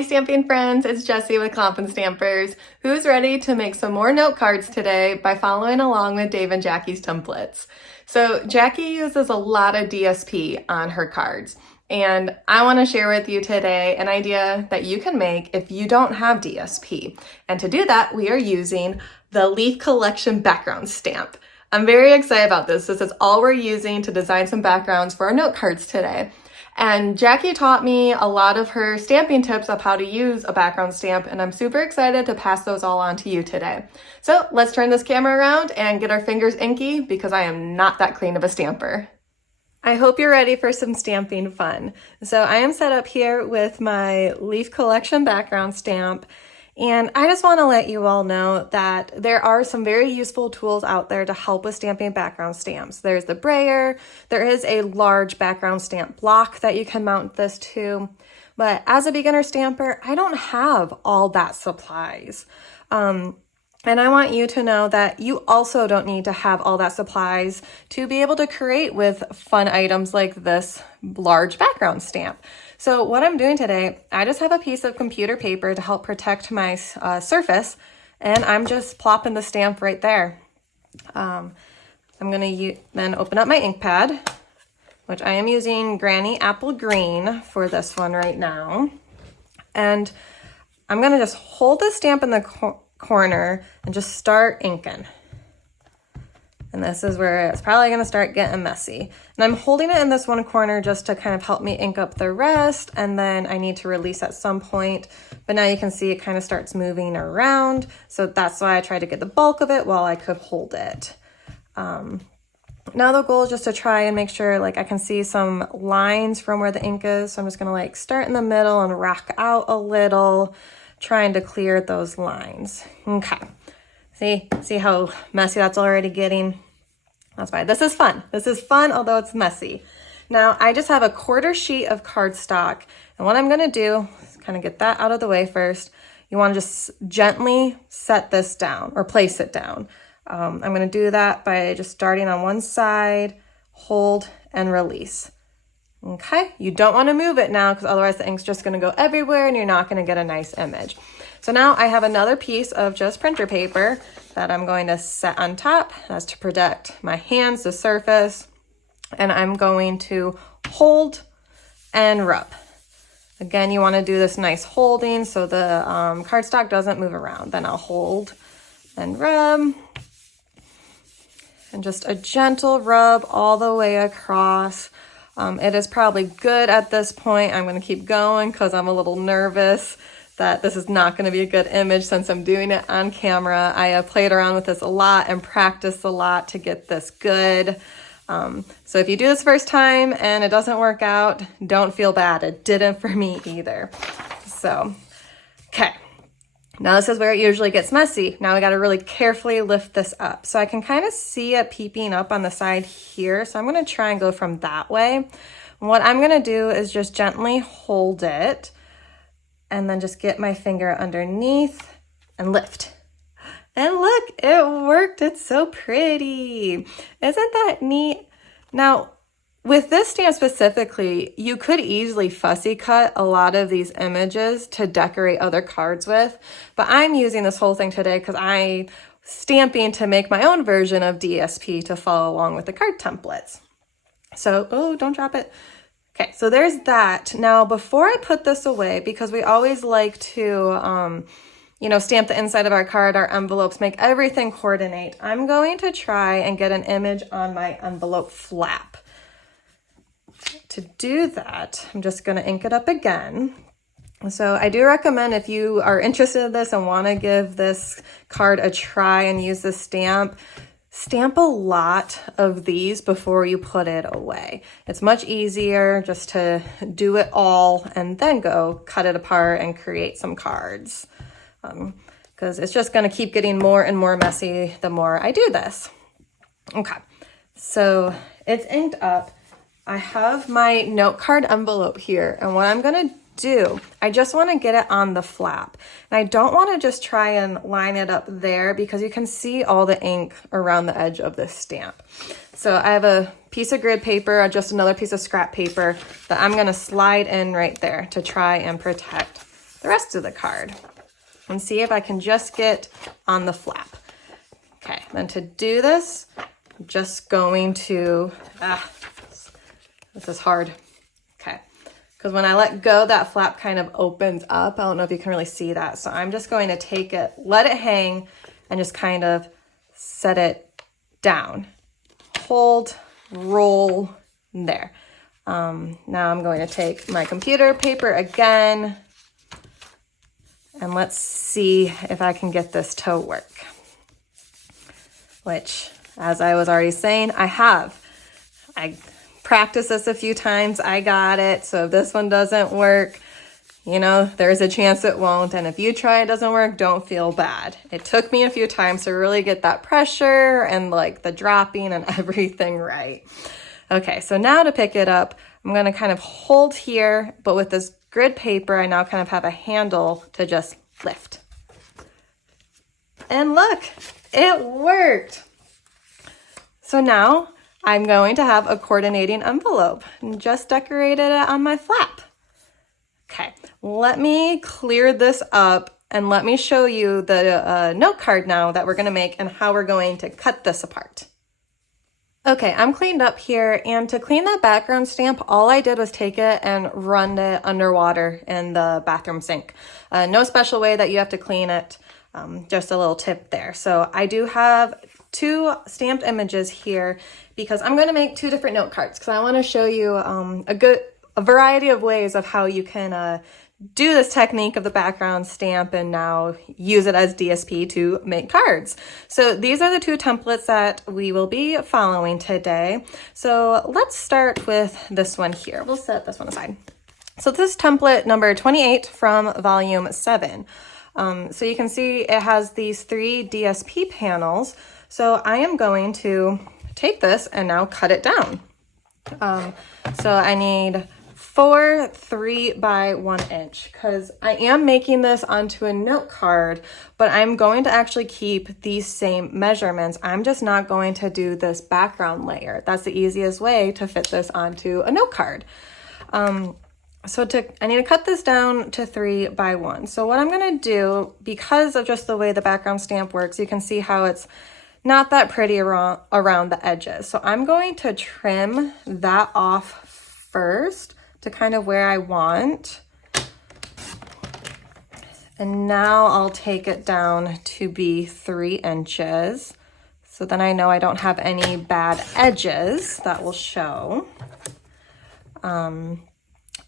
Hi stamping friends, it's Jesi with Comp'n Stampers. Who's ready to make some more note cards today by following along with Dave and Jackie's templates? So Jackie uses a lot of DSP on her cards, and I want to share with you today an idea that you can make if you don't have DSP. And to do that, we are using the Leaf Collection background stamp. I'm very excited about this. This is all we're using to design some backgrounds for our note cards today. And Jackie taught me a lot of her stamping tips of how to use a background stamp, and I'm super excited to pass those all on to you today. So let's turn this camera around and get our fingers inky because I am not that clean of a stamper. I hope you're ready for some stamping fun. So I am set up here with my Leaf Collection background stamp. And I just want to let you all know that there are some very useful tools out there to help with stamping background stamps. There's the brayer, there is a large background stamp block that you can mount this to. But as a beginner stamper, I don't have all that supplies. And I want you to know that you also don't need to have all that supplies to be able to create with fun items like this large background stamp. So what I'm doing today, I just have a piece of computer paper to help protect my surface, and I'm just plopping the stamp right there. I'm going to then open up my ink pad, which I am using Granny Apple Green for this one right now. And I'm going to just hold the stamp in the corner and just start inking. And this is where it's probably going to start getting messy. And I'm holding it in this one corner just to kind of help me ink up the rest, and then I need to release at some point. But now you can see it kind of starts moving around, so that's why I tried to get the bulk of it while I could hold it. Now the goal is just to try and make sure like I can see some lines from where the ink is, so I'm just going to like start in the middle and rock out a little, trying to clear those lines. Okay. See how messy that's already getting? That's fine. This is fun. This is fun, although it's messy. Now, I just have a quarter sheet of cardstock, and what I'm going to do is kind of get that out of the way first. You want to just gently set this down or place it down. I'm going to do that by just starting on one side, hold, and release. Okay, you don't want to move it now because otherwise the ink's just going to go everywhere and you're not going to get a nice image. So now I have another piece of just printer paper that I'm going to set on top. That's to protect my hands, the surface, and I'm going to hold and rub. Again, you want to do this nice holding so the cardstock doesn't move around. Then I'll hold and rub. And just a gentle rub all the way across. It is probably good at this point. I'm going to keep going because I'm a little nervous that this is not going to be a good image since I'm doing it on camera. I have played around with this a lot and practiced a lot to get this good. So if you do this first time and it doesn't work out, don't feel bad. It didn't for me either. So, okay. Now this is where it usually gets messy. Now we got to really carefully lift this up. So I can kind of see it peeping up on the side here. So I'm going to try and go from that way. And what I'm going to do is just gently hold it and then just get my finger underneath and lift. And look, it worked. It's so pretty. Isn't that neat? Now, with this stamp specifically, you could easily fussy cut a lot of these images to decorate other cards with, but I'm using this whole thing today because I'm stamping to make my own version of DSP to follow along with the card templates. So, oh, don't drop it. Okay, so there's that. Now, before I put this away, because we always like to, stamp the inside of our card, our envelopes, make everything coordinate, I'm going to try and get an image on my envelope flap. To do that, I'm just going to ink it up again. So I do recommend if you are interested in this and want to give this card a try and use this stamp a lot of these before you put it away. It's much easier just to do it all and then go cut it apart and create some cards. Because it's just going to keep getting more and more messy the more I do this. Okay, so it's inked up. I have my note card envelope here, and what I'm going to do, I just want to get it on the flap. And I don't want to just try and line it up there because you can see all the ink around the edge of this stamp. So I have a piece of grid paper, just another piece of scrap paper that I'm going to slide in right there to try and protect the rest of the card and see if I can just get on the flap. Okay, then to do this, I'm just going to, this is hard. Okay, because when I let go, that flap kind of opens up. I don't know if you can really see that. So I'm just going to take it, let it hang, and just kind of set it down. Hold, roll, there. Now I'm going to take my computer paper again, and let's see if I can get this to work. Which, as I was already saying, I have. I practiced this a few times. I got it. So if this one doesn't work, you know, there's a chance it won't. And if you try it doesn't work, don't feel bad. It took me a few times to really get that pressure and like the dropping and everything right. Okay, so now to pick it up, I'm going to kind of hold here, but with this grid paper, I now kind of have a handle to just lift. And look, it worked. So now I'm going to have a coordinating envelope and just decorated it on my flap. Okay, let me clear this up and let me show you the note card now that we're going to make and how we're going to cut this apart. Okay, I'm cleaned up here, and to clean that background stamp, all I did was take it and run it underwater in the bathroom sink. No special way that you have to clean it, just a little tip there. So I do have 2 stamped images here because I'm going to make 2 different note cards because I want to show you a variety of ways of how you can do this technique of the background stamp and now use it as DSP to make cards. So these are the 2 templates that we will be following today. So let's start with this one here. We'll set this one aside. So this is template number 28 from volume 7. So you can see it has these 3 DSP panels. So I am going to take this and now cut it down. So I need 4 3 by 1 inch because I am making this onto a note card, but I'm going to actually keep these same measurements. I'm just not going to do this background layer. That's the easiest way to fit this onto a note card. I need to cut this down to 3 by 1. So what I'm going to do, because of just the way the background stamp works, you can see how it's not that pretty around the edges. So I'm going to trim that off first to kind of where I want. And now I'll take it down to be 3 inches. So then I know I don't have any bad edges that will show. And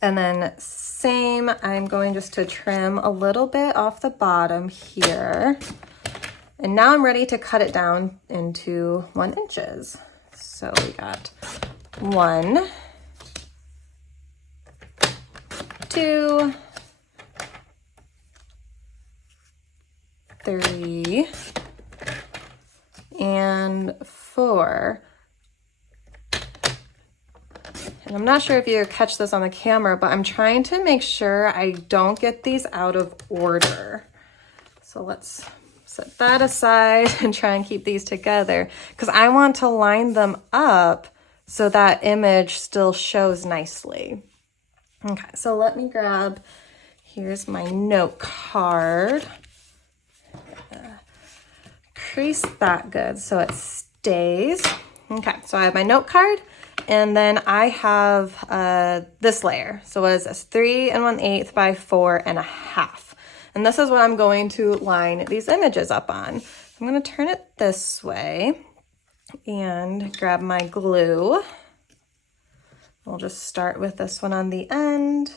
then same, I'm going just to trim a little bit off the bottom here. And now I'm ready to cut it down into 1 inches. So we got 1, 2, 3, and 4. And I'm not sure if you catch this on the camera, but I'm trying to make sure I don't get these out of order. So let's set that aside and try and keep these together because I want to line them up so that image still shows nicely. Okay, so let me grab, here's my note card. Crease that good so it stays. Okay, so I have my note card and then I have this layer. So what is this? 3 1/8 by 4 1/2. And this is what I'm going to line these images up on. I'm going to turn it this way and grab my glue. We'll just start with this one on the end.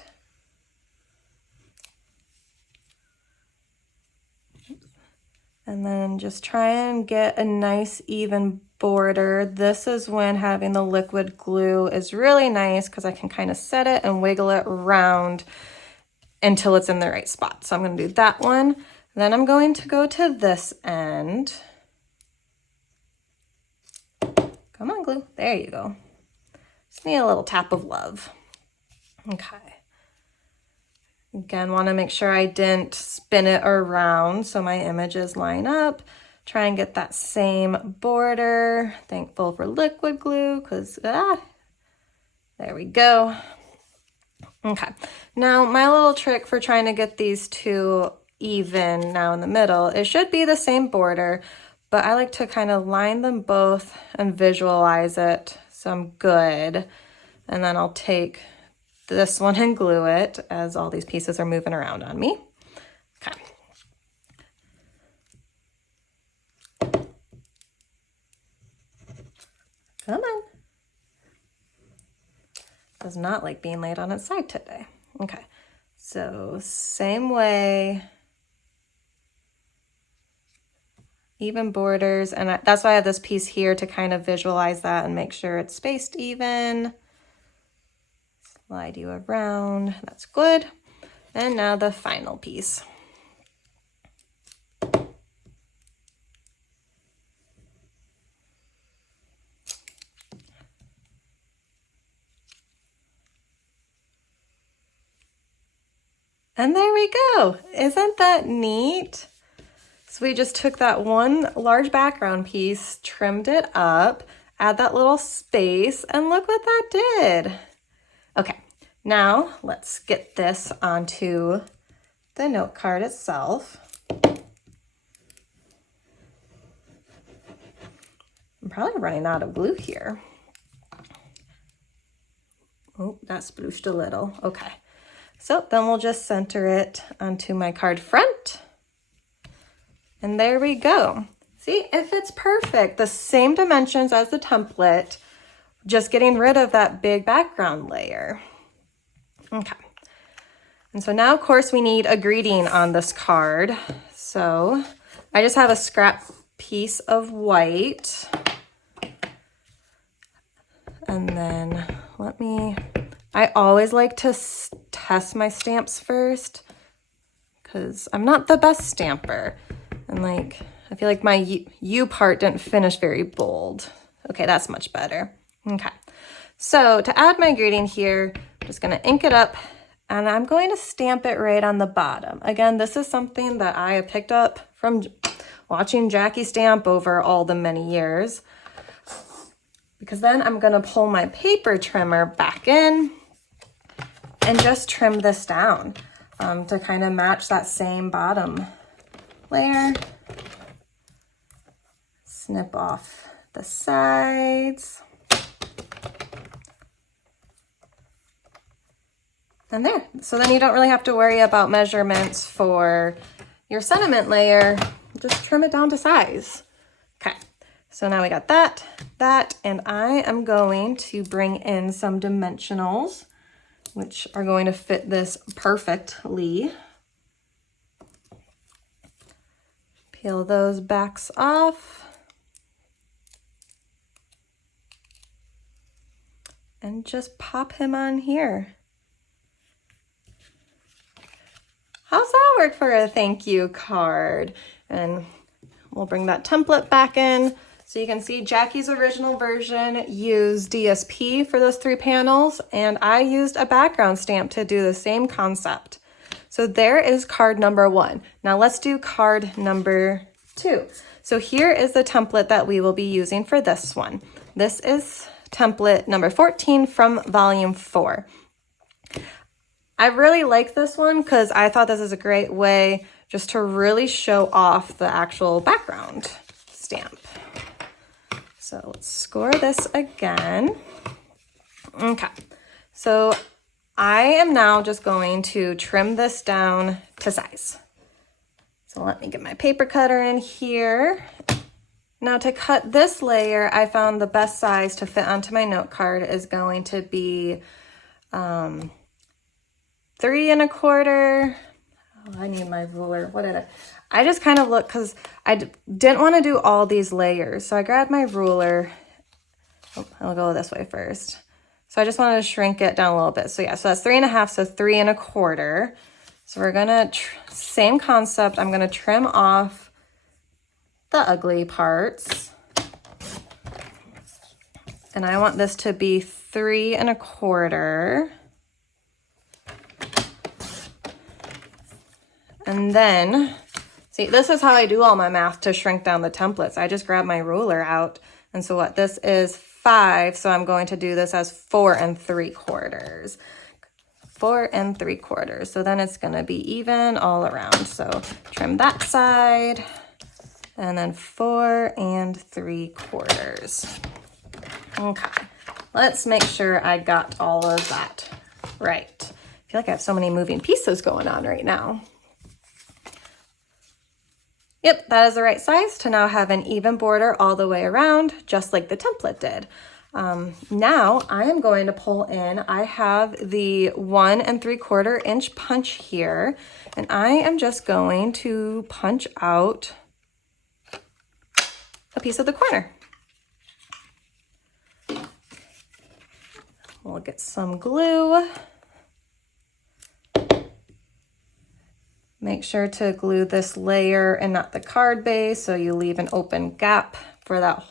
And then just try and get a nice even border. This is when having the liquid glue is really nice because I can kind of set it and wiggle it around until it's in the right spot. So I'm going to do that one. Then I'm going to go to this end. Come on, glue. There you go. Just need a little tap of love. Okay. Again, want to make sure I didn't spin it around so my images line up. Try and get that same border. Thankful for liquid glue because, there we go. Okay, now my little trick for trying to get these two even now in the middle, it should be the same border, but I like to kind of line them both and visualize it so I'm good. And then I'll take this one and glue it as all these pieces are moving around on me. Okay. Come on. Does not like being laid on its side today. Okay, so same way. Even borders, and that's why I have this piece here to kind of visualize that and make sure it's spaced even. Slide you around, that's good. And now the final piece. And there we go. Isn't that neat? So we just took that one large background piece, trimmed it up, add that little space, and look what that did. Okay, now let's get this onto the note card itself. I'm probably running out of glue here. Oh, that splooshed a little. Okay, so then we'll just center it onto my card front. And there we go. See, it fits perfect. The same dimensions as the template, just getting rid of that big background layer. Okay. And so now, of course, we need a greeting on this card. So I just have a scrap piece of white. And then I always like to test my stamps first because I'm not the best stamper. And I feel like my U part didn't finish very bold. Okay, that's much better. Okay, so to add my greeting here, I'm just gonna ink it up and I'm going to stamp it right on the bottom. Again, this is something that I have picked up from watching Jackie stamp over all the many years. Because then I'm gonna pull my paper trimmer back in and just trim this down to kind of match that same bottom layer. Snip off the sides. And there. So then you don't really have to worry about measurements for your sentiment layer. Just trim it down to size. Okay. So now we got that, and I am going to bring in some dimensionals, which are going to fit this perfectly. Peel those backs off. And just pop him on here. How's that work for a thank you card? And we'll bring that template back in. So you can see Jackie's original version used DSP for those 3 panels, and I used a background stamp to do the same concept. So there is card number 1. Now let's do card number 2. So here is the template that we will be using for this one. This is template number 14 from volume 4. I really like this one because I thought this is a great way just to really show off the actual background stamp. So let's score this again. Okay, so I am now just going to trim this down to size. So let me get my paper cutter in here. Now to cut this layer, I found the best size to fit onto my note card is going to be 3 1/4. Oh, I need my ruler. What did I just kind of look because I didn't want to do all these layers. So I grabbed my ruler. Oh, I'll go this way first. So I just wanted to shrink it down a little bit. So yeah, so that's 3 1/2, so 3 1/4. So we're gonna, same concept, I'm gonna trim off the ugly parts. And I want this to be 3 1/4. And then, see, this is how I do all my math to shrink down the templates. I just grab my ruler out. And so what this is 5, so I'm going to do this as 4 3/4. 4 3/4. So then it's gonna be even all around. So trim that side, and then 4 3/4. Okay, let's make sure I got all of that right. I feel like I have so many moving pieces going on right now. Yep, that is the right size to now have an even border all the way around, just like the template did. Now I am going to pull in, I have the 1 3/4 inch punch here, and I am just going to punch out a piece of the corner. We'll get some glue. Make sure to glue this layer and not the card base, so you leave an open gap for that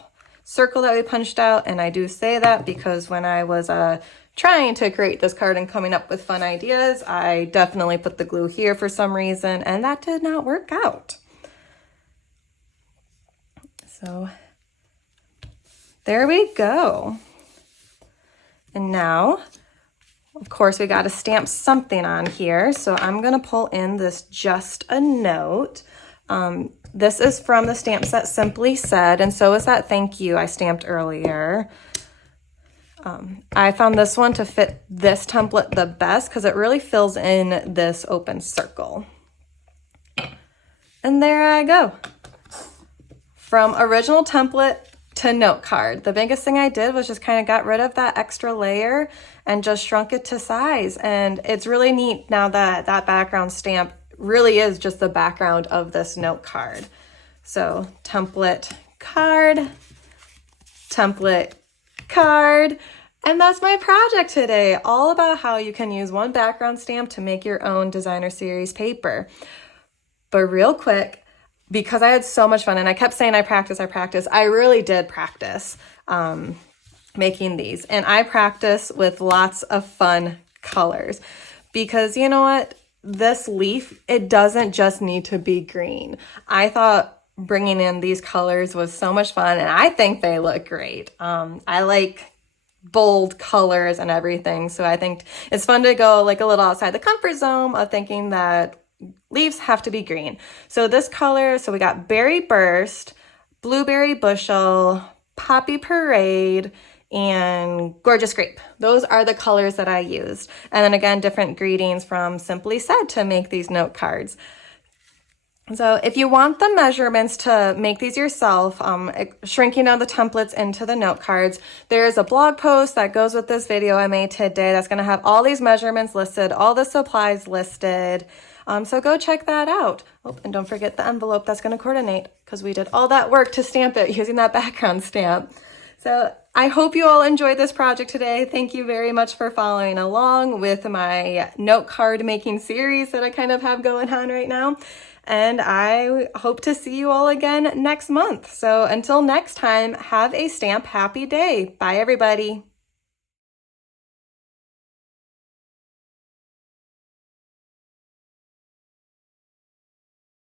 circle that we punched out. And I do say that because when I was trying to create this card and coming up with fun ideas, I definitely put the glue here for some reason, and that did not work out. So there we go. And now, of course, we got to stamp something on here. So I'm going to pull in this Just a Note. This is from the stamp set Simply Said, and so is that thank you I stamped earlier. I found this one to fit this template the best because it really fills in this open circle. And there I go. From original template to note card. The biggest thing I did was just kind of got rid of that extra layer and just shrunk it to size. And it's really neat now that that background stamp really is just the background of this note card. So template card, and that's my project today, all about how you can use one background stamp to make your own designer series paper. But real quick, because I had so much fun and I kept saying I practice, I really did practice making these. And I practice with lots of fun colors because you know what? This leaf, it doesn't just need to be green. I thought bringing in these colors was so much fun and I think they look great. I like bold colors and everything. So I think it's fun to go like a little outside the comfort zone of thinking that leaves have to be green. So this color, so we got Berry Burst, Blueberry Bushel, Poppy Parade, and Gorgeous Grape. Those are the colors that I used. And then again, different greetings from Simply Said to make these note cards. So if you want the measurements to make these yourself, shrinking down the templates into the note cards, there's a blog post that goes with this video I made today that's going to have all these measurements listed, all the supplies listed. So go check that out. Oh, and don't forget the envelope that's going to coordinate because we did all that work to stamp it using that background stamp. So I hope you all enjoyed this project today. Thank you very much for following along with my note card making series that I kind of have going on right now. And I hope to see you all again next month. So until next time, have a stamp happy day. Bye, everybody.